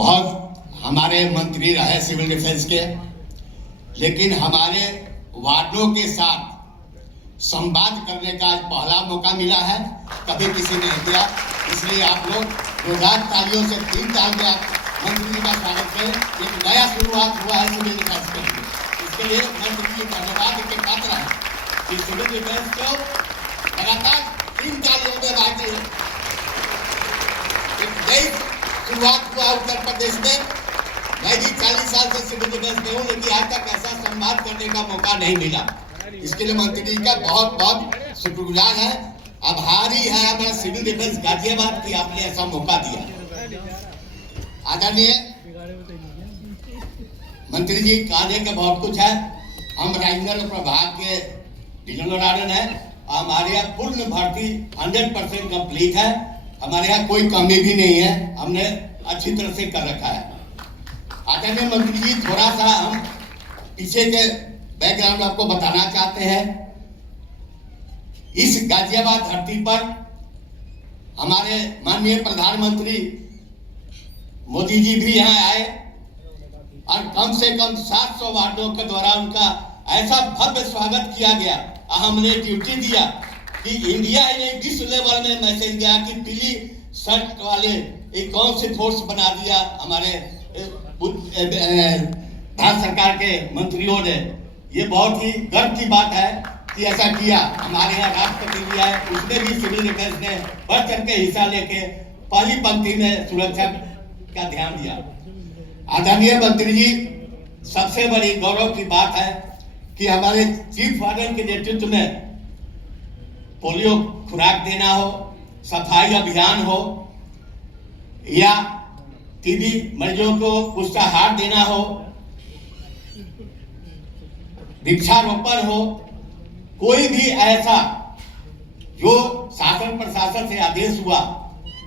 बहुत हमारे मंत्री रहे सिविल डिफेंस के, लेकिन हमारे वार्डों के साथ संवाद करने का आज पहला मौका मिला है, कभी किसी ने नहीं दिया। इसलिए आप लोग जोरदार तालियों से 3 ताल में मंत्री जी का स्वागत करें। एक नया शुरुआत हुआ है सिविल डिफेंस के लिए, इसके लिए मंत्री जी धन्यवाद के पात्र हैं कि सिविल डिफेंस को लगातार 3 तालियों में बांटे। एक नई शुरुआत हुआ उत्तर प्रदेश में। मैं भी 40 साल से सिविल डिफेंस में हूँ, लेकिन आज तक ऐसा संवाद करने का मौका नहीं मिला। इसके लिए मंत्री जी का बहुत बहुत शुक्रगुजार है, आभारी है हमारा सिविल डिफेंस गाजियाबाद की, आपने ऐसा मौका दिया। आदरणीय मंत्री जी, कहने का बहुत कुछ है। हम रीजनल प्रभाग के रीजनल वार्डन है, हमारे यहाँ पूर्ण भर्ती 100% कंप्लीट है। हमारे यहाँ कोई कमी भी नहीं है, हमने अच्छी तरह से कर रखा है। आदरणीय मंत्री जी, थोड़ा सा हम पीछे के बैकग्राउंड आपको बताना चाहते हैं। इस गाजियाबाद धरती पर हमारे माननीय प्रधानमंत्री मोदी जी भी यहाँ आए और कम से कम 700 वार्डों के द्वारा उनका ऐसा भव्य स्वागत किया गया। हमने ड्यूटी दिया कि इंडिया ने विश्व लेवल में मैसेज गया कि पीली शर्ट वाले एक कौन सी फोर्स बना दिया हमारे भारत सरकार के मंत्रियों ने। ये बहुत ही गर्व की बात है कि ऐसा किया। हमारे यहाँ राष्ट्रपति जी आए, उसमें भी सिविल डिफेंस ने बढ़ चढ़ के हिस्सा लेके पहली पंक्ति में सुरक्षा का ध्यान दिया। आदरणीय मंत्री जी, सबसे बड़ी गौरव की बात है कि हमारे चीफ वार्डन के नेतृत्व में पोलियो खुराक देना हो, सफाई अभियान हो या टीबी मरीजों को पुष्टाहार देना हो, वृक्षारोपण हो, कोई भी ऐसा जो शासन प्रशासन से आदेश हुआ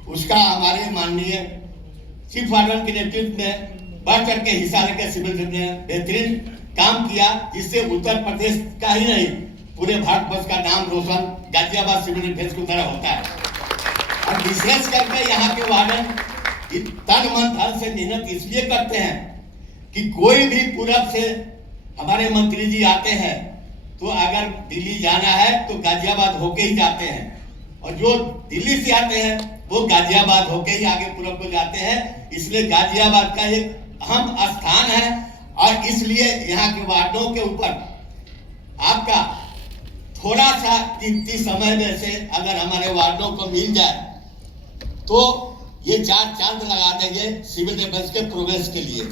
उसका हमारे माननीय चीफ वार्डन के नेतृत्व में बढ़ चढ़ के हिस्सा लेकर सिविल ने बेहतरीन काम किया, जिससे उत्तर प्रदेश का ही नहीं पूरे भारतवर्ष का नाम रोशन गाजियाबाद सिविल डिफेंस की तरह होता है। और विशेष करके यहाँ के वार्डन तन मन धन से मेहनत इसलिए करते हैं कि कोई भी पूरब से हमारे मंत्री जी आते हैं तो अगर दिल्ली जाना है तो गाजियाबाद होके ही जाते हैं, और जो दिल्ली से आते हैं वो गाजियाबाद होके ही आगे पूरब को जाते हैं। इसलिए गाजियाबाद का एक अहम स्थान है, और इसलिए यहाँ के वार्डों के ऊपर आपका थोड़ा सा कीमती समय में से अगर हमारे वार्डों को मिल जाए तो ये 4 चांद लगा देंगे सिविल डिफेंस के प्रोग्रेस के लिए।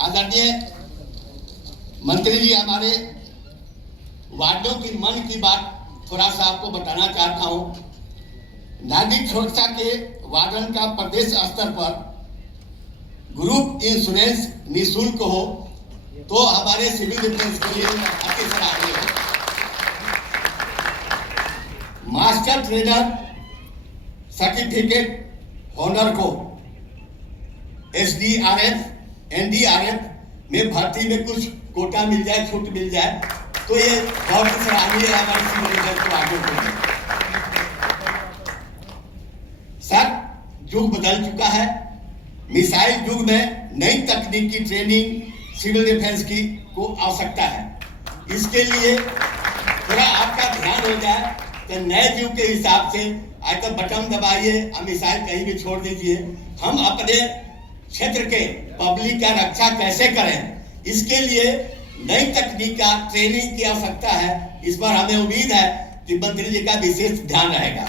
आदरणीय मंत्री जी, हमारे वार्डों की मन की बात थोड़ा सा आपको बताना चाहता हूं। नागरिक सुरक्षा के वार्डन का प्रदेश स्तर पर ग्रुप इंश्योरेंस निःशुल्क हो तो हमारे सिविल डिफेंस के लिए अति सराहनीय है। मास्टर ट्रेनर सर्टिफिकेट होल्डर को SDRF NDRF में भर्ती में कुछ कोटा मिल जाए, छूट मिल जाए तो ये बहुत ही सराहनीय है हमारे सिविल डिफेंस को आगे बढ़ने। सर, युग बदल चुका है। मिसाइल युग में नई तकनीक की ट्रेनिंग सिविल डिफेंस की को आवश्यकता है। इसके लिए थोड़ा आपका ध्यान हो जाए तो नए युग के हिसाब से आज तक बटन दबाइए और मिसाइल कहीं भी छोड़ दीजिए। हम अपने क्षेत्र के पब्लिक का रक्षा कैसे करें, इसके लिए नई तकनीक का ट्रेनिंग की आवश्यकता है। इस पर हमें उम्मीद है कि मंत्री जी का विशेष ध्यान रहेगा।